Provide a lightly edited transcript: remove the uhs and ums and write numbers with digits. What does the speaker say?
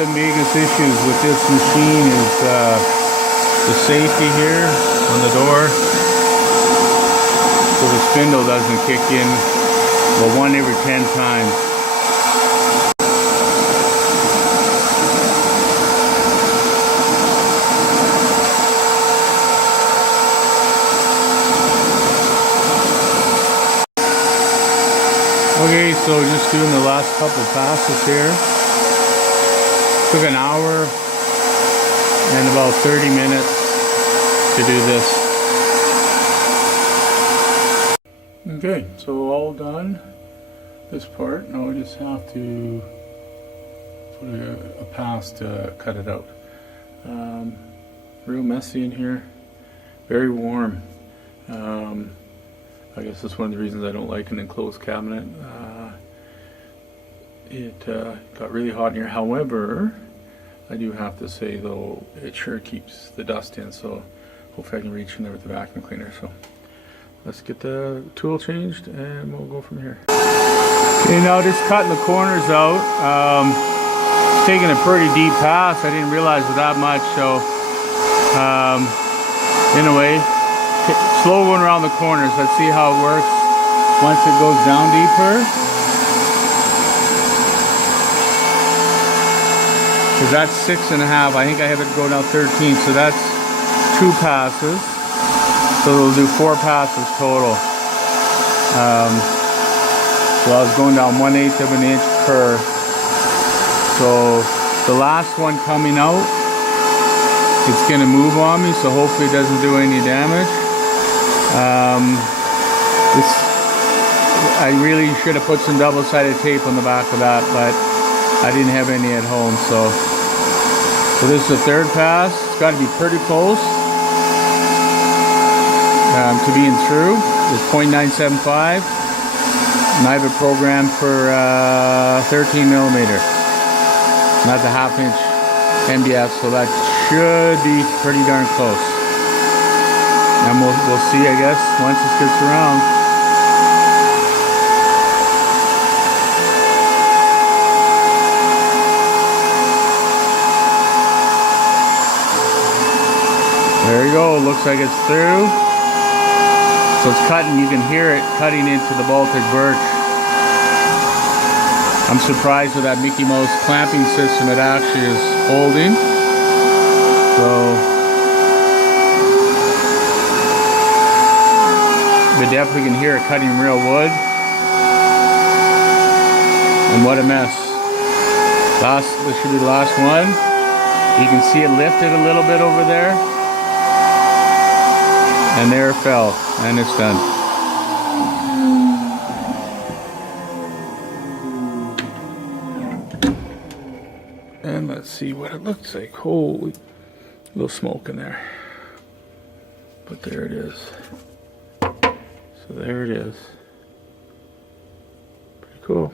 the biggest issues with this machine is the safety here on the door. So the spindle doesn't kick in, well, 1 every 10 times. Okay, so just doing the last couple passes here. Took an hour and about 30 minutes to do this. Okay, so all done. This part. Now I just have to put a pass to cut it out. Real messy in here. Very warm. I guess that's one of the reasons I don't like an enclosed cabinet. It got really hot in here. However, I do have to say though, it sure keeps the dust in, so hopefully I can reach in there with the vacuum cleaner. So let's get the tool changed and we'll go from here. Okay, now just cutting the corners out. It's taking a pretty deep pass. I didn't realize it that much, so anyway, slow going around the corners. Let's see how it works once it goes down deeper. Because that's 6.5. I think I have it go down 13, so that's 2 passes. So we'll do 4 passes total. So I was going down 1/8 of an inch per. So the last one coming out, it's going to move on me, so hopefully it doesn't do any damage. I really should have put some double-sided tape on the back of that, but I didn't have any at home. So this is the 3rd pass. It's got to be pretty close to being through. It's 0.975, and I have it programmed for 13 millimeter. That's a 1/2 inch MBS, so that should be pretty darn close. And we'll see, I guess, once this gets around. There you go, looks like it's through. So it's cutting, you can hear it cutting into the Baltic birch. I'm surprised with that Mickey Mouse clamping system it actually is holding. So but definitely can hear it cutting real wood. And what a mess. This should be the last one. You can see it lifted a little bit over there. And there it fell. And it's done. And let's see what it looks like. Holy, a little smoke in there. But there it is. So there it is. Pretty cool.